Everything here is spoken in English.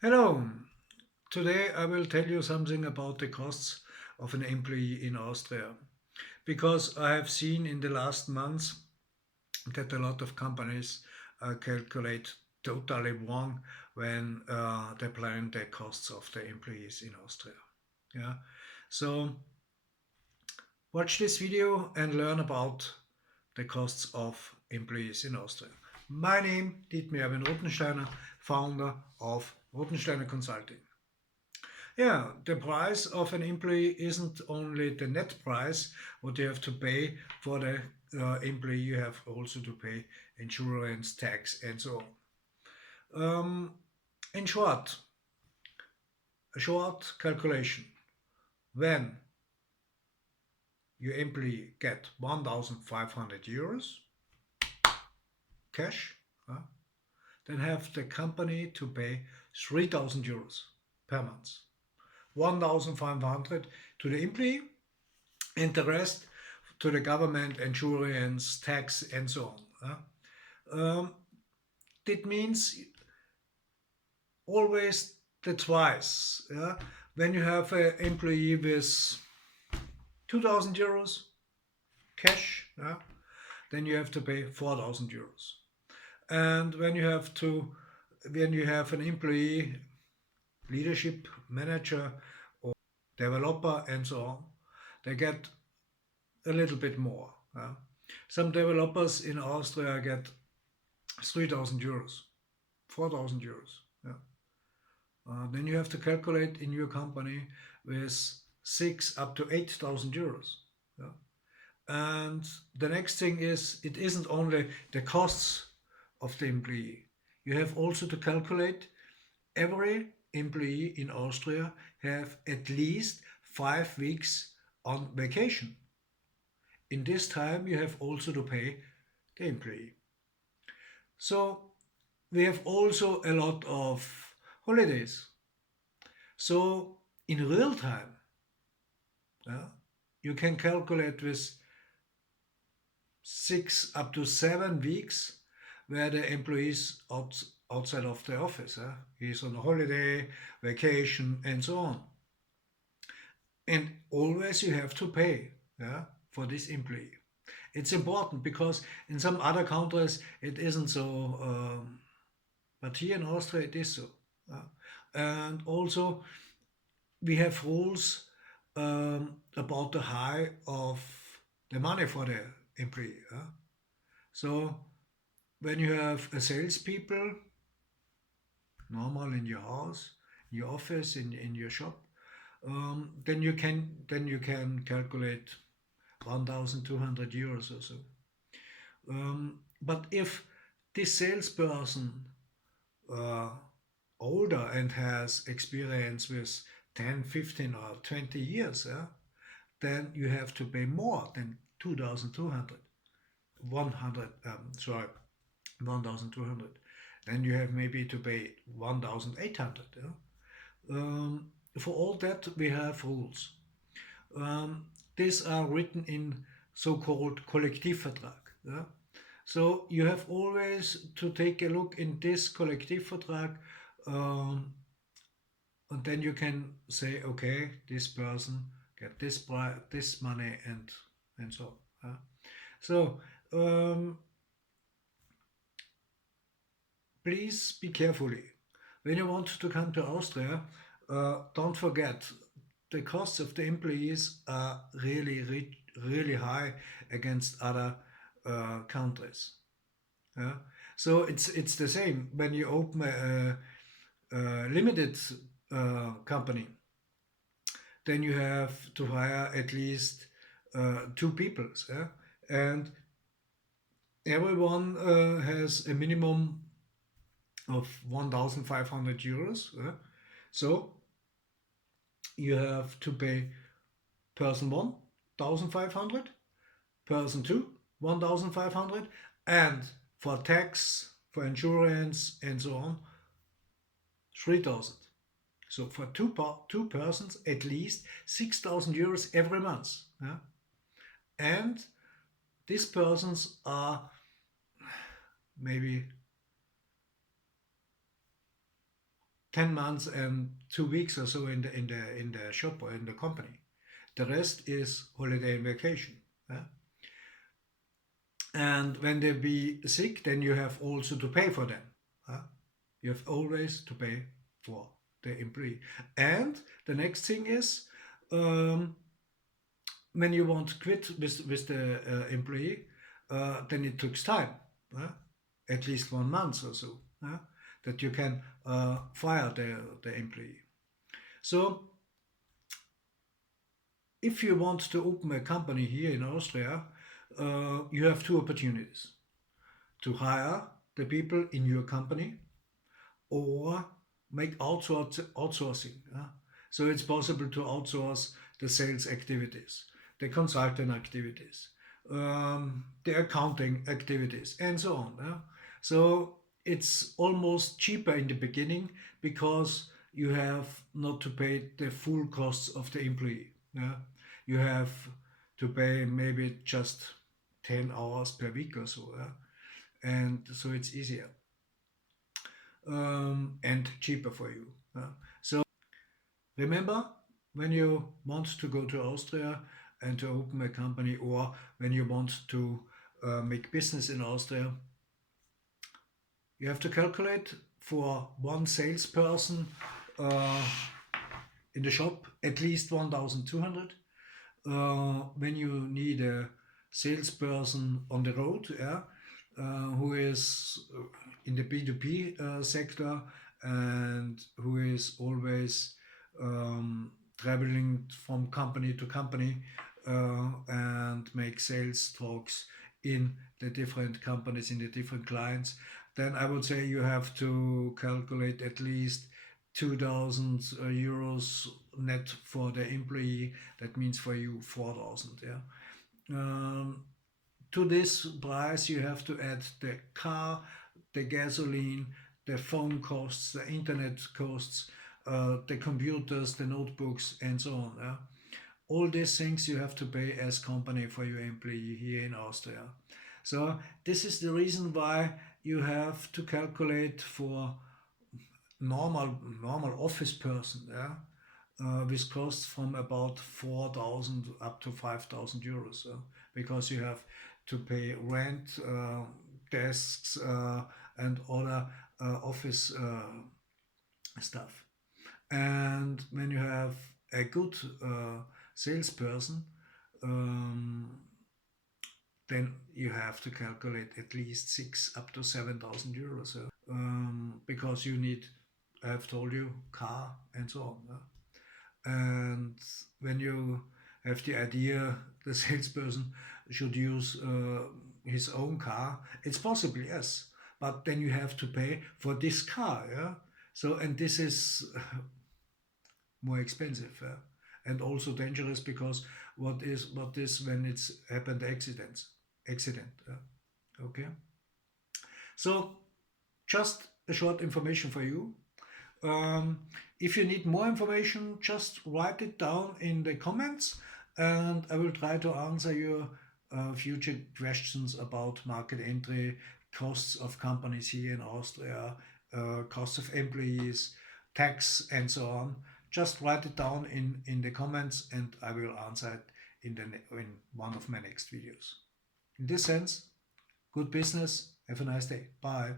Hello, today I will tell you something about the costs of an employee in Austria because I have seen in the last months that a lot of companies calculate totally wrong when they plan the costs of the employees in Austria. Yeah, so watch this video and learn about the costs of employees in Austria. My name is Ruttensteiner, founder of Ruttensteiner Consulting. Yeah, the price of an employee isn't only the net price, what you have to pay for the employee, you have also to pay insurance, tax, and so on. In short, a short calculation when your employee get 1,500 euros cash, uh, then have the company to pay 3,000 euros per month. 1,500 to the employee and the rest to the government, insurance, tax, and so on. That means always the twice. Yeah? When you have an employee with 2,000 euros cash, yeah, then you have to pay 4,000 euros. And when you have an employee, leadership, manager, or developer, and so on, they get a little bit more. Yeah? Some developers in Austria get 3,000 euros, 4,000 euros. Yeah. Then you have to calculate in your company with 6 up to 8,000 euros. Yeah. And the next thing is, it isn't only the costs of the employee. You have also to calculate every employee in Austria have at least 5 weeks on vacation. In this time, you have also to pay the employee. So we have also a lot of holidays. So in real time, yeah, you can calculate with 6 up to 7 weeks where the employees outside of the office. He's on a holiday, vacation, and so on. And always you have to pay, yeah, for this employee. It's important because in some other countries it isn't so, but here in Austria it is so. Uh, and also we have rules about the high of the money for the employee. So when you have a salespeople, normal in your house, in your office, in your shop, then you can calculate 1,200 euros or so. But if this salesperson uh, older and has experience with 10, 15, or 20 years, then you have to pay more than 2,200. 100, sorry, 1,200. Then you have maybe to pay 1,800. For all that, we have rules. These are written in so-called Kollektivvertrag. Yeah? So you have always to take a look in this Kollektivvertrag, um, and then you can say, okay, this person get this money and so. So please be carefully when you want to come to Austria. Don't forget the costs of the employees are really high against other countries. Yeah? So it's the same when you open a limited company. Then you have to hire at least two people, yeah? And everyone has a minimum of 1,500 euros. Yeah? So you have to pay person one 1,500, person two 1,500, and for tax, for insurance, and so on 3,000. So for two persons, at least 6,000 euros every month. Yeah? And these persons are maybe 10 months and 2 weeks or so in the shop or in the company. The rest is holiday and vacation. Yeah? And when they be sick, then you have also to pay for them. Yeah? You have always to pay for the employee. And the next thing is, um, when you want to quit with the employee, then it takes time, at least 1 month or so, that you can fire the employee. So if you want to open a company here in Austria, you have two opportunities: to hire the people in your company or make outsourcing. So it's possible to outsource the sales activities, the consulting activities, the accounting activities, and so on. So it's almost cheaper in the beginning because you have not to pay the full costs of the employee. You have to pay maybe just 10 hours per week or so. And so it's easier and cheaper for you. So remember, when you want to go to Austria and to open a company, or when you want to make business in Austria, you have to calculate for one salesperson uh, in the shop at least 1,200. When you need a salesperson on the road, who is in the B2B sector and who is always traveling from company to company and make sales talks in the different companies, in the different clients, then I would say you have to calculate at least 2,000 euros net for the employee. That means for you 4,000. To this price you have to add the car, the gasoline, the phone costs, the internet costs, the computers, the notebooks, and so on. All these things you have to pay as company for your employee here in Austria. So this is the reason why you have to calculate for normal office person, with costs from about 4,000 up to 5,000 euros, because you have to pay rent, desks, and other office stuff. And when you have a good salesperson, um, then you have to calculate at least 6 up to 7,000 euros, because you need, I have told you, car and so on. And when you have the idea the salesperson should use his own car, it's possible, yes, but then you have to pay for this car. So, and this is more expensive, and also dangerous, because what is when it's happened accident. Okay, so just a short information for you. If you need more information, just write it down in the comments, and I will try to answer your future questions about market entry, costs of companies here in Austria, costs of employees, tax, and so on. Just write it down in the comments, and I will answer it in one of my next videos. In this sense, good business. Have a nice day. Bye.